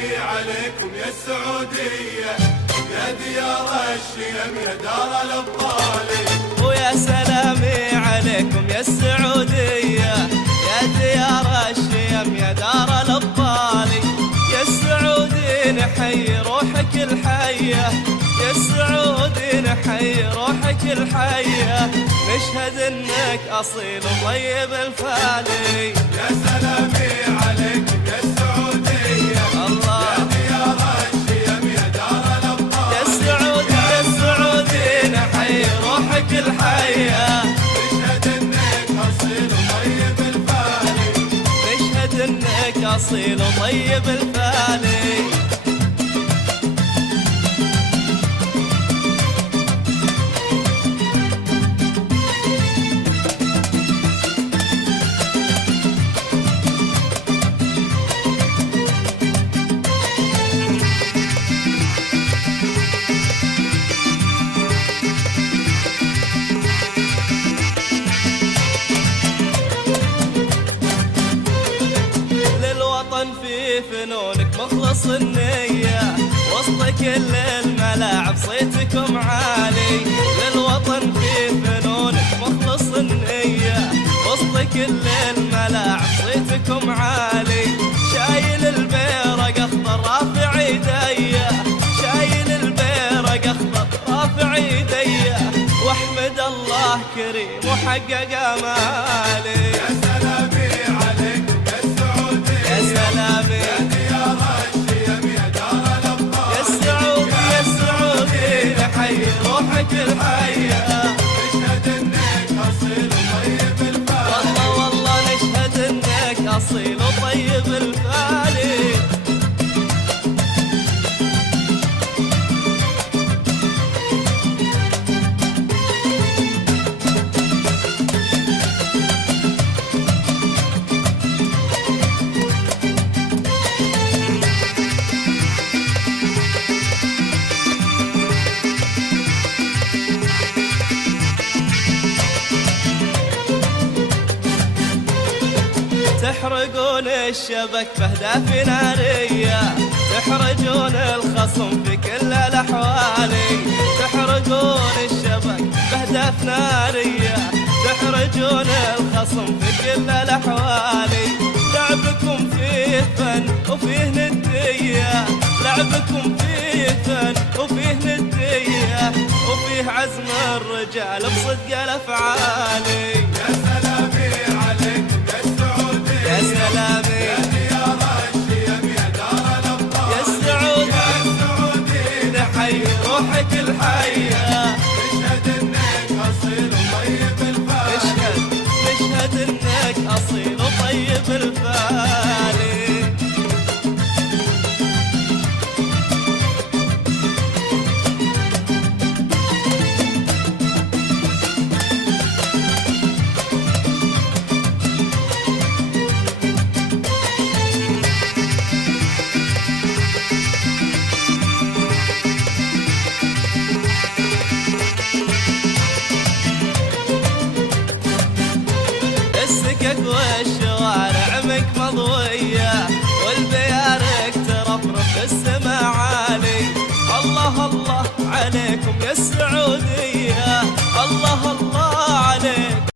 سلامي عليكم يا السعودية، يا ديار الشيم يا دار الأبطال. ويا سلامي عليكم يا السعودية، يا ديار الشيم يا دار الأبطال. يا السعودي نحيي روحك الحية، يا السعودي نحيي روحك الحية، نشهد انك اصيل وطيب الفالي. يا سلامي عليكم يا السعودية، الله يا ديار الشيم يا دار الأبطال. يا السعودي يا السعودي نحيي روحك الحية، نشهد انك اصيل وطيب الفالي، نشهد انك اصيل وطيب الفالي. في فنونك مخلص النية، وسط كل الملاعب صيتكم عالي. للوطن في فنونك مخلص النية، وسط كل الملاعب صيتكم عالي. شايل البيرق اخضر رافع ايديا، شايل البيرق اخضر رافع ايديا، واحمد الله كريم وحقق امالي. يا سلامي عليكم يا السعودية، يا سلامي يا ديار الشيم يا دار الأبطال. يا السعودي يا السعودي نحيي روحك الحية، نشهد انك اصيل وطيب الفالي، والله والله نشهد انك اصيل وطيب الفالي. تحرقون الشبك بأهداف نارية، تحرجون الخصم في كل الأحوال. تحرقون الشبك بأهداف نارية، تحرجون الخصم في كل الأحوال. لعبكم فيه فن وفيه ندية، لعبكم فيه فن وفيه ندية، وفيه عزم الرجال بصدق الأفعال. يا سلامي عليكم يا السعودية، يا سلامي يا ديار الشيم يا دار الأبطال. يا السعودي يا السعودي نحيي روحك الحية، نشهد انك اصيل وطيب الفالي، نشهد انك اصيل وطيب الفالي. السكك والشوارع منك مضوية، والبيارق ترفرف السما عالي. الله الله عليكم يا السعودية، الله الله